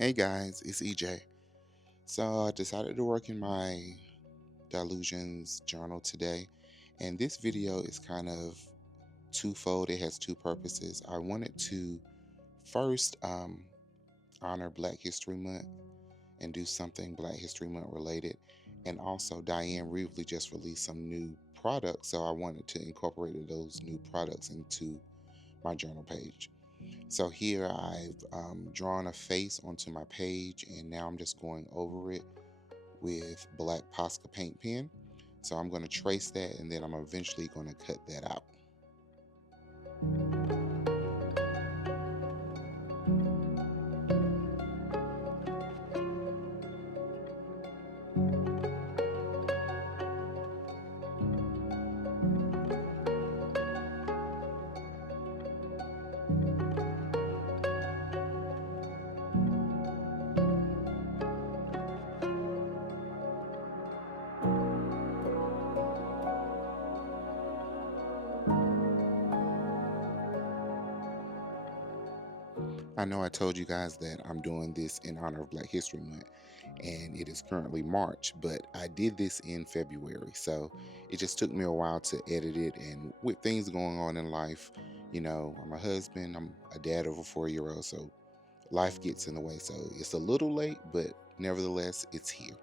Hey guys, it's EJ. So I decided to work in my Delusions journal today, and this video is kind of twofold. It has two purposes. I wanted to first honor Black History Month and do something Black History Month related, and also Diane Reevely just released some new products, so I wanted to incorporate those new products into my journal page. So here I've drawn a face onto my page, and now I'm just going over it with black Posca paint pen. So I'm going to trace that, and then I'm eventually going to cut that out. I know I told you guys that I'm doing this in honor of Black History Month, and it is currently March, but I did this in February. So it just took me a while to edit it. And with things going on in life, I'm a husband, I'm a dad of a 4-year old, so life gets in the way. So it's a little late, but nevertheless, it's here.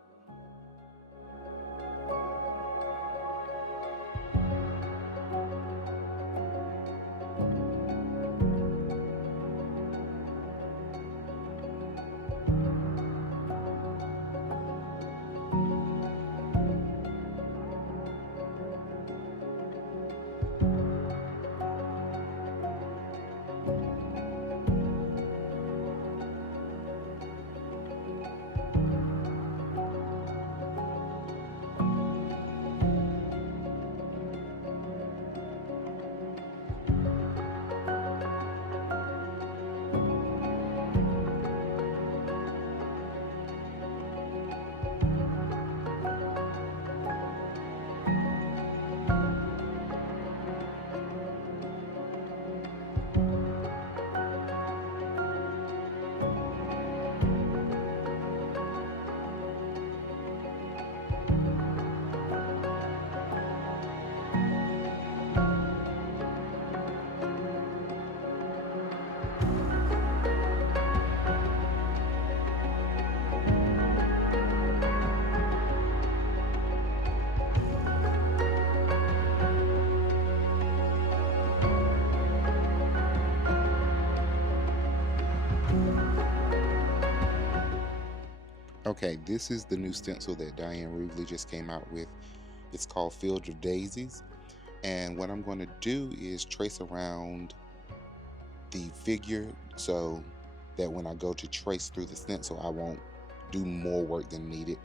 Okay, this is the new stencil that Diane Reevely just came out with. It's called Field of Daisies. And what I'm going to do is trace around the figure so that when I go to trace through the stencil, I won't do more work than needed.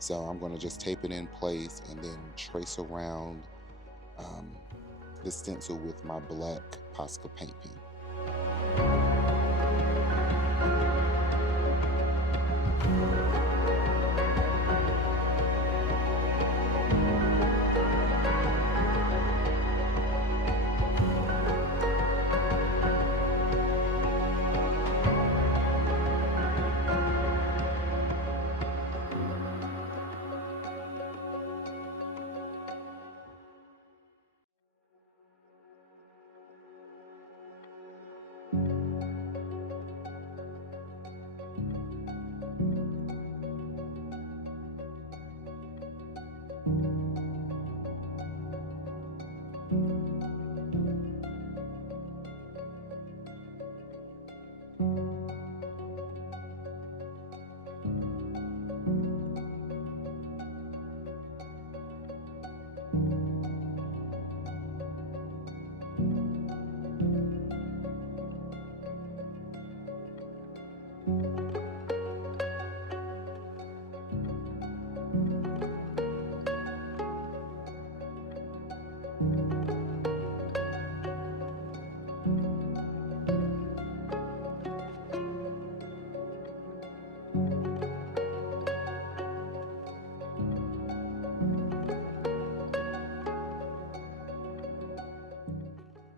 So I'm going to just tape it in place and then trace around um, the stencil with my black Posca paint pen.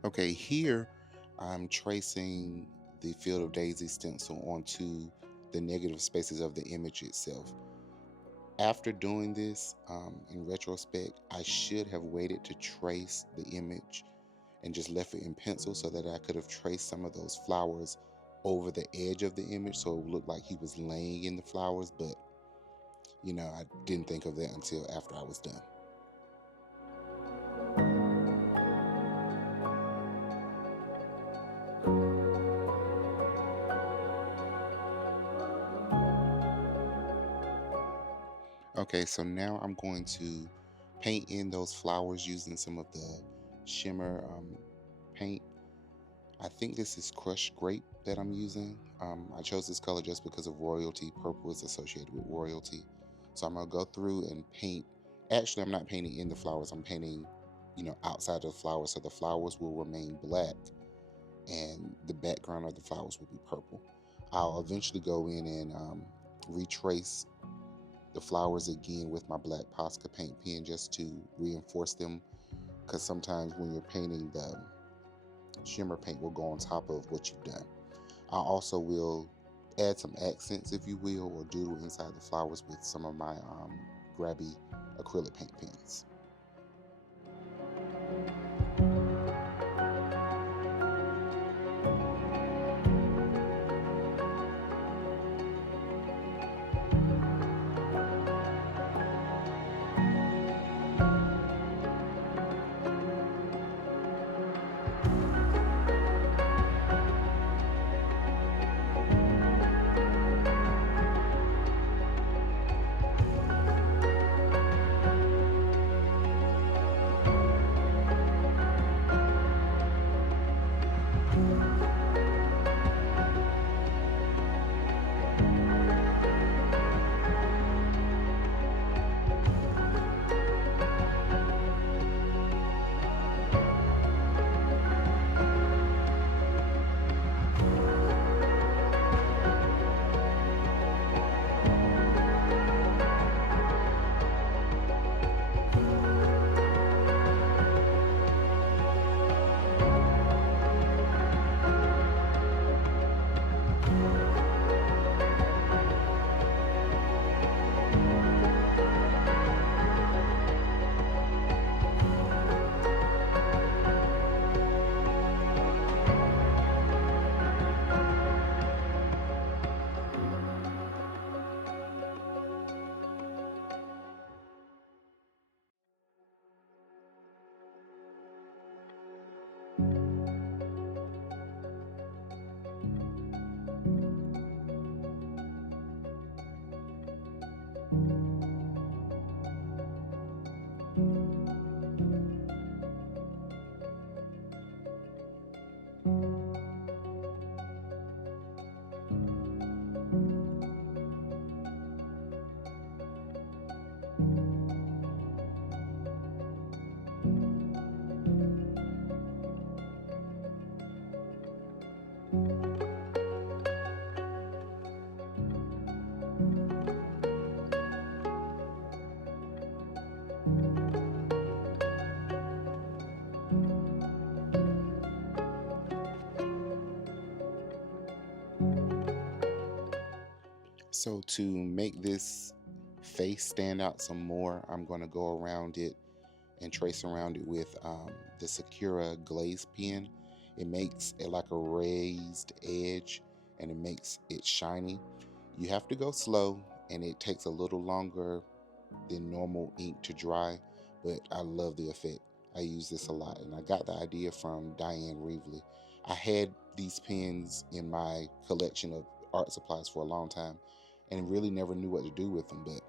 Okay, here I'm tracing the Field of Daisy stencil onto the negative spaces of the image itself. After doing this, in retrospect, I should have waited to trace the image and just left it in pencil so that I could have traced some of those flowers over the edge of the image so it would look like he was laying in the flowers. But, I didn't think of that until after I was done. Okay, so now I'm going to paint in those flowers using some of the shimmer paint. I think this is crushed grape that I'm using. I chose this color just because of royalty. Purple is associated with royalty. So I'm going to go through and paint. Actually, I'm not painting in the flowers. I'm painting, outside of the flowers. So the flowers will remain black and the background of the flowers will be purple. I'll eventually go in and retrace the flowers again with my black Posca paint pen just to reinforce them, because sometimes when you're painting, the shimmer paint will go on top of what you've done. I also will add some accents, if you will, or doodle inside the flowers with some of my grabby acrylic paint pens. So to make this face stand out some more, I'm going to go around it and trace around it with the Sakura glaze pen. It makes it like a raised edge and it makes it shiny. You have to go slow and it takes a little longer than normal ink to dry, but I love the effect. I use this a lot and I got the idea from Diane Reevely. I had these pens in my collection of art supplies for a long time and really never knew what to do with them, but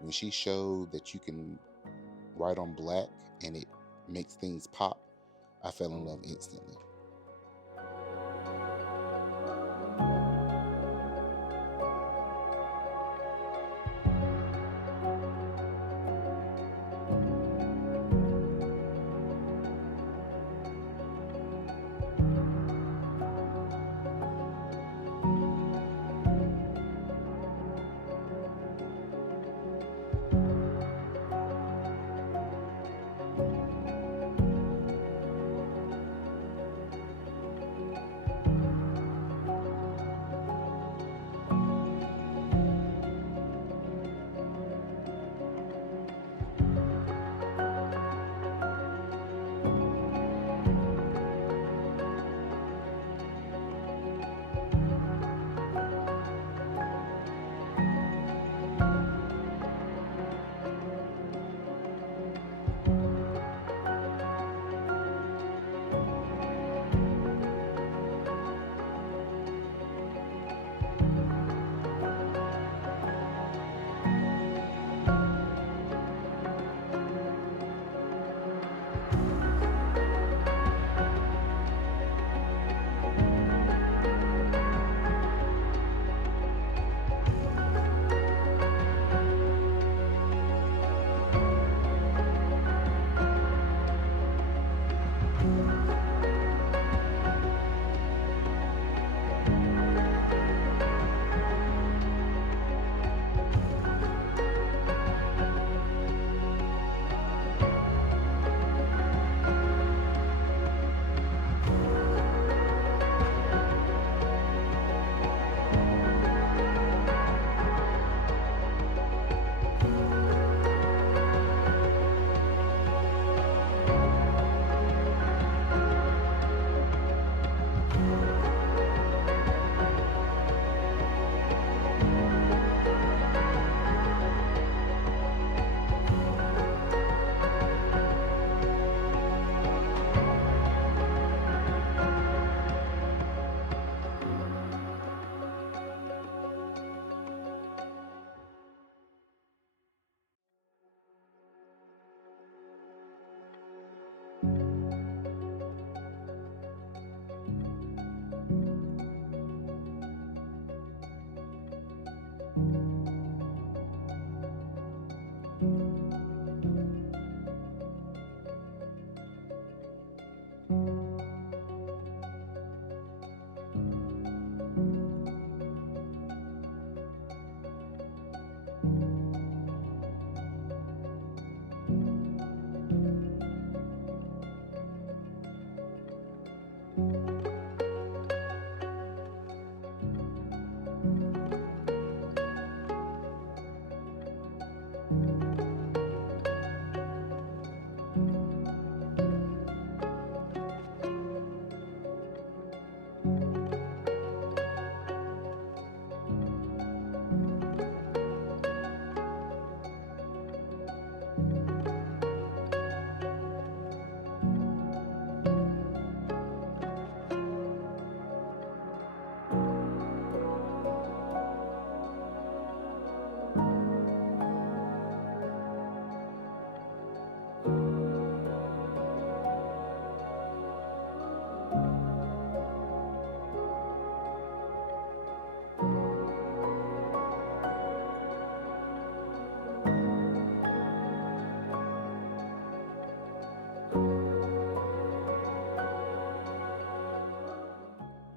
when she showed that you can write on black and it makes things pop, I fell in love instantly.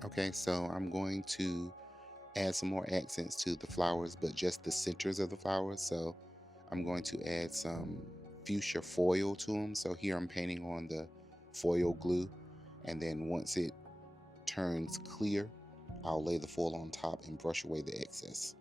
Okay, so I'm going to add some more accents to the flowers, but just the centers of the flowers. So I'm going to add some fuchsia foil to them. So here I'm painting on the foil glue, and then once it turns clear, I'll lay the foil on top and brush away the excess.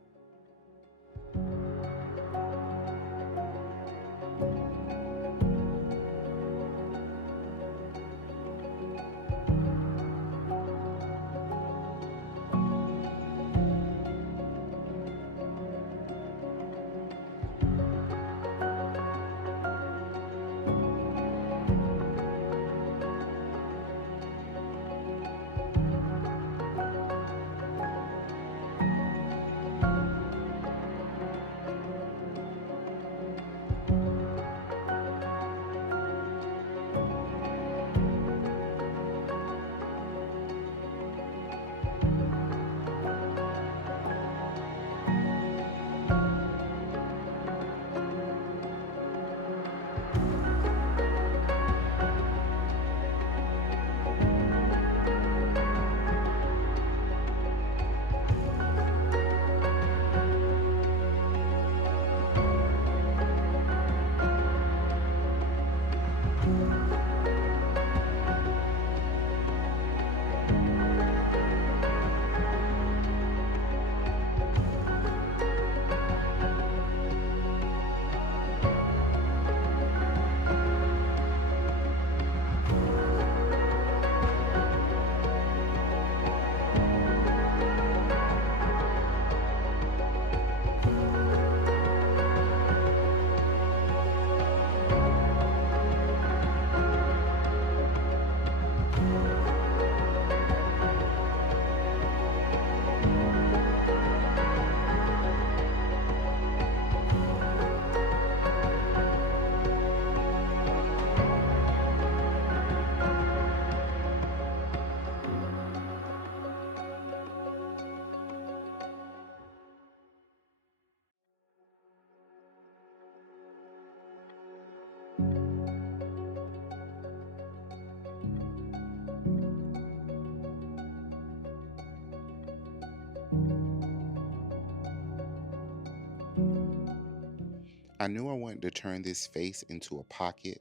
I knew I wanted to turn this face into a pocket.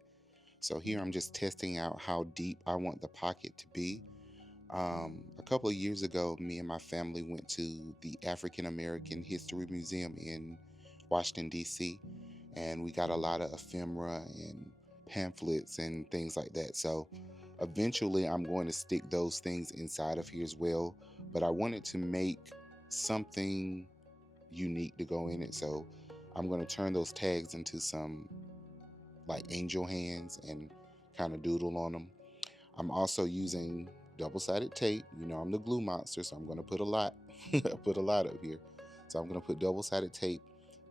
So here I'm just testing out how deep I want the pocket to be. A couple of years ago, me and my family went to the African American History Museum in Washington, D.C., and we got a lot of ephemera and pamphlets and things like that. So eventually, I'm going to stick those things inside of here as well. But I wanted to make something unique to go in it. So I'm going to turn those tags into some like angel hands and kind of doodle on them. I'm also using double-sided tape. You know, I'm the glue monster, so I'm going to put a lot, put a lot up here. So I'm going to put double-sided tape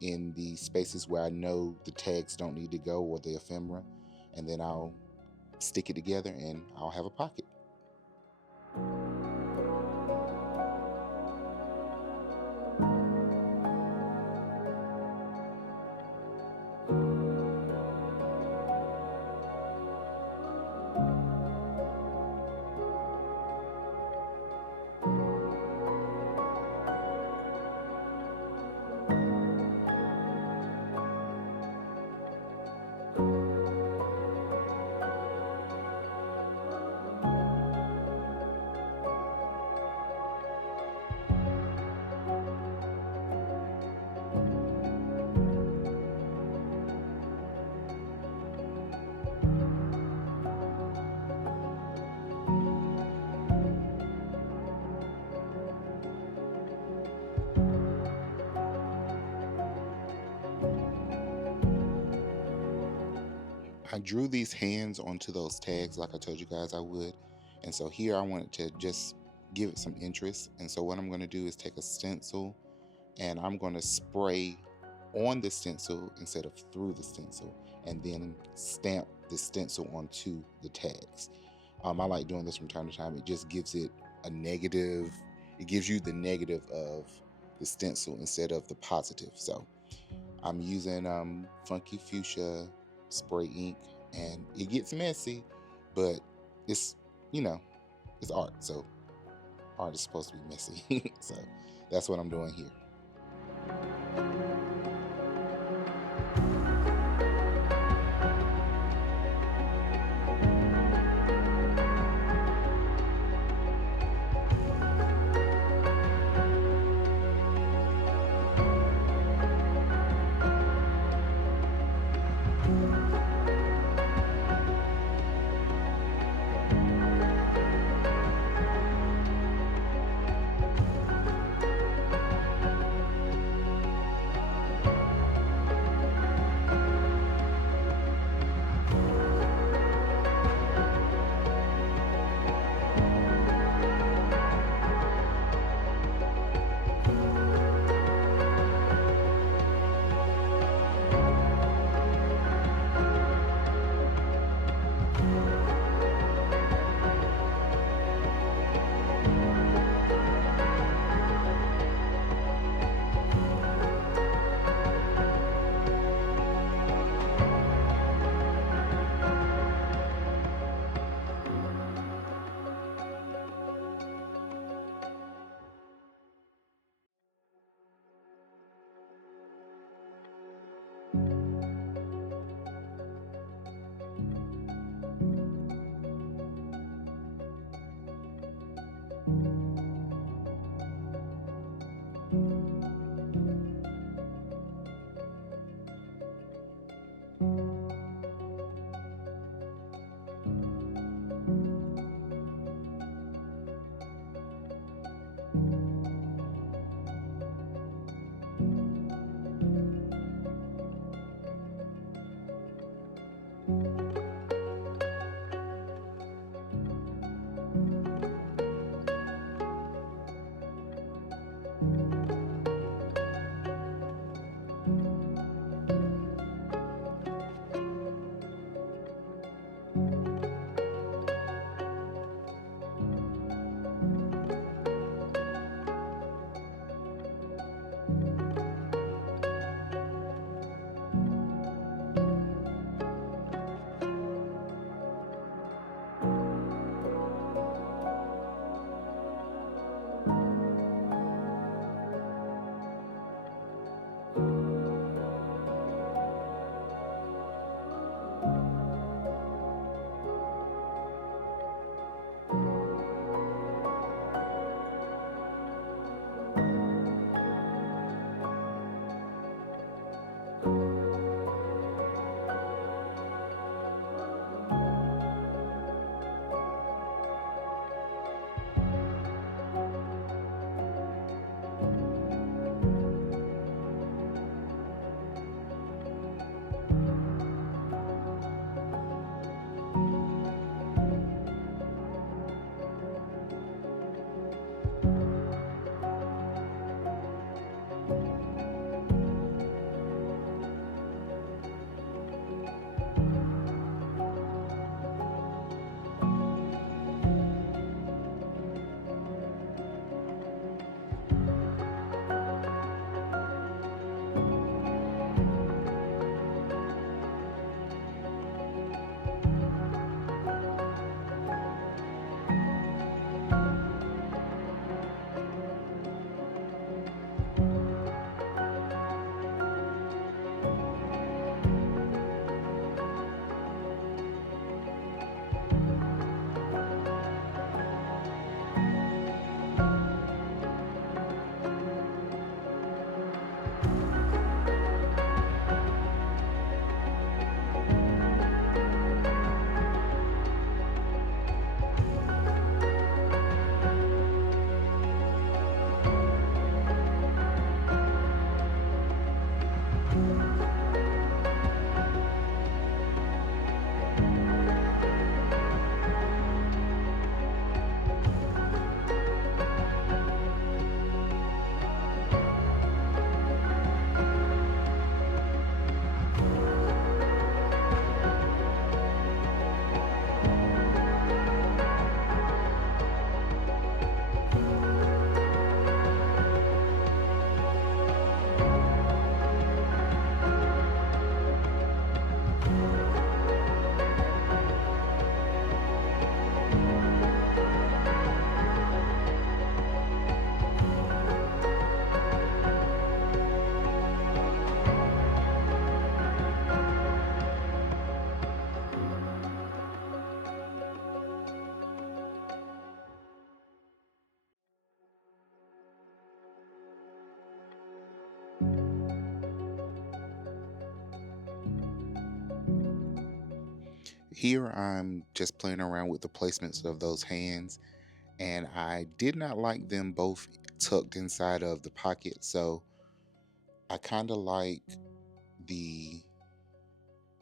in the spaces where I know the tags don't need to go or the ephemera, and then I'll stick it together and I'll have a pocket. I drew these hands onto those tags like I told you guys I would. And so here I wanted to just give it some interest. And so what I'm going to do is take a stencil and I'm going to spray on the stencil instead of through the stencil, and then stamp the stencil onto the tags. I like doing this from time to time. It just gives it a negative, it gives you the negative of the stencil instead of the positive. So I'm using Funky Fuchsia spray ink, and it gets messy, but it's, you know, it's art. So art is supposed to be messy. So that's what I'm doing here. Here I'm just playing around with the placements of those hands, and I did not like them both tucked inside of the pocket, so I kind of like the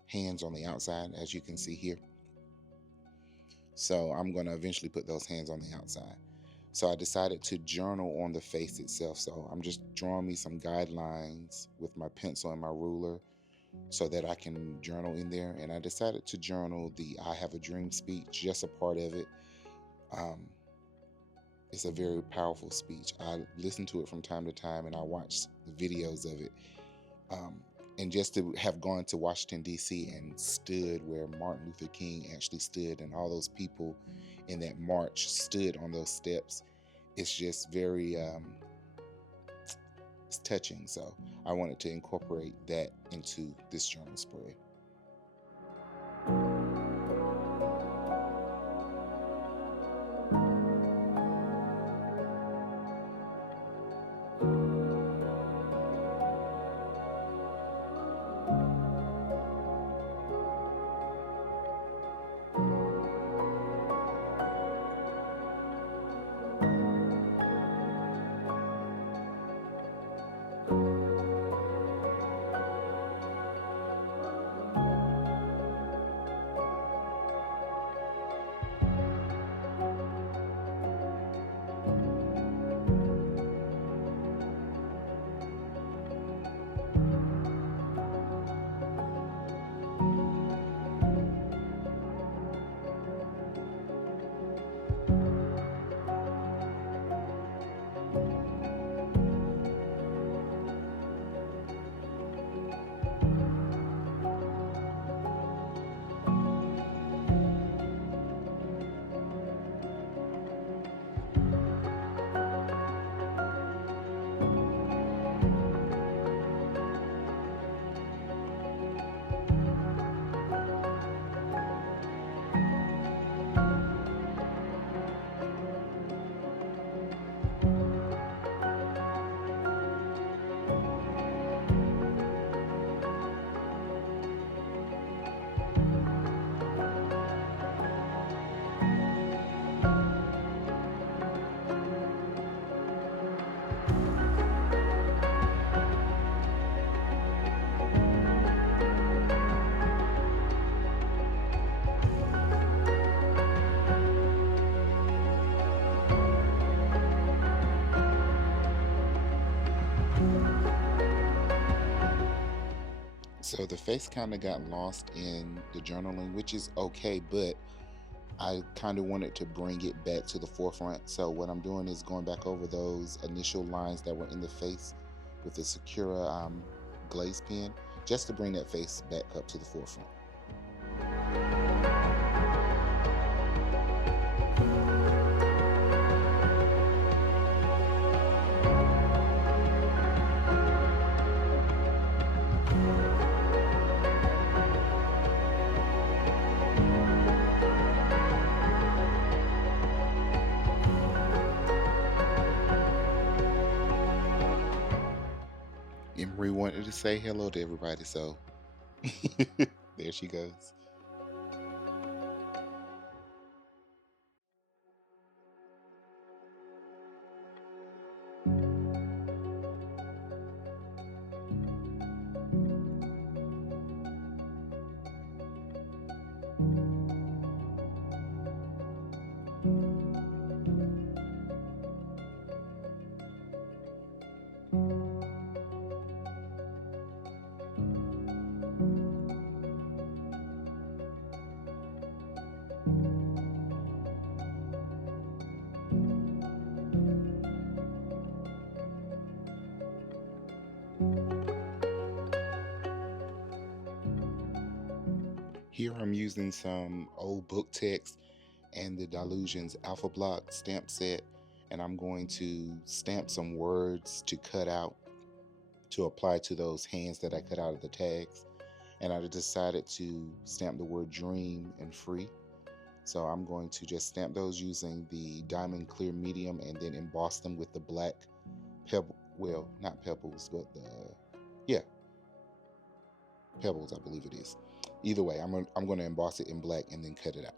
hands on the outside, as you can see here. So I'm going to eventually put those hands on the outside. So I decided to journal on the face itself. So I'm just drawing me some guidelines with my pencil and my ruler so that I can journal in there. And I decided to journal the I Have a Dream speech, just a part of it. Um, it's a very powerful speech. I listen to it from time to time and I watch the videos of it. Um, and just to have gone to Washington, D.C. and stood where Martin Luther King actually stood, and all those people in that march stood on those steps, it's just very it's touching. So I wanted to incorporate that into this journal spread. So the face kind of got lost in the journaling, which is okay, but I kind of wanted to bring it back to the forefront. So what I'm doing is going back over those initial lines that were in the face with the Sakura glaze pen, just to bring that face back up to the forefront. Emery wanted to say hello to everybody, so there she goes. Here I'm using some old book text and the Dylusions Alpha Block stamp set, and I'm going to stamp some words to cut out to apply to those hands that I cut out of the tags. And I decided to stamp the word dream and free. So I'm going to just stamp those using the diamond clear medium and then emboss them with the black pebble, well, not pebbles, but yeah, pebbles, I believe it is. Either way, I'm gonna emboss it in black and then cut it out.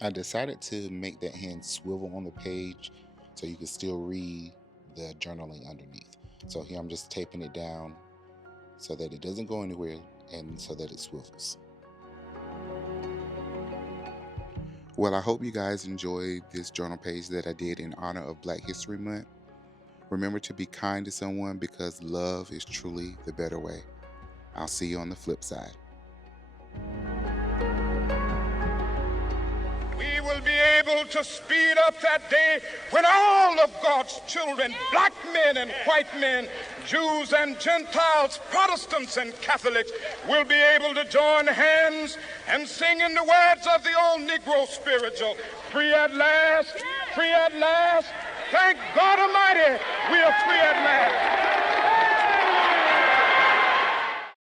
I decided to make that hand swivel on the page so you can still read the journaling underneath. So here I'm just taping it down so that it doesn't go anywhere and so that it swivels. Well, I hope you guys enjoyed this journal page that I did in honor of Black History Month. Remember to be kind to someone because love is truly the better way. I'll see you on the flip side. We will be able to speed up that day when all of God's children, black men and white men, Jews and Gentiles, Protestants and Catholics, will be able to join hands and sing in the words of the old Negro spiritual, free at last, free at last. Thank God Almighty, we are free at last.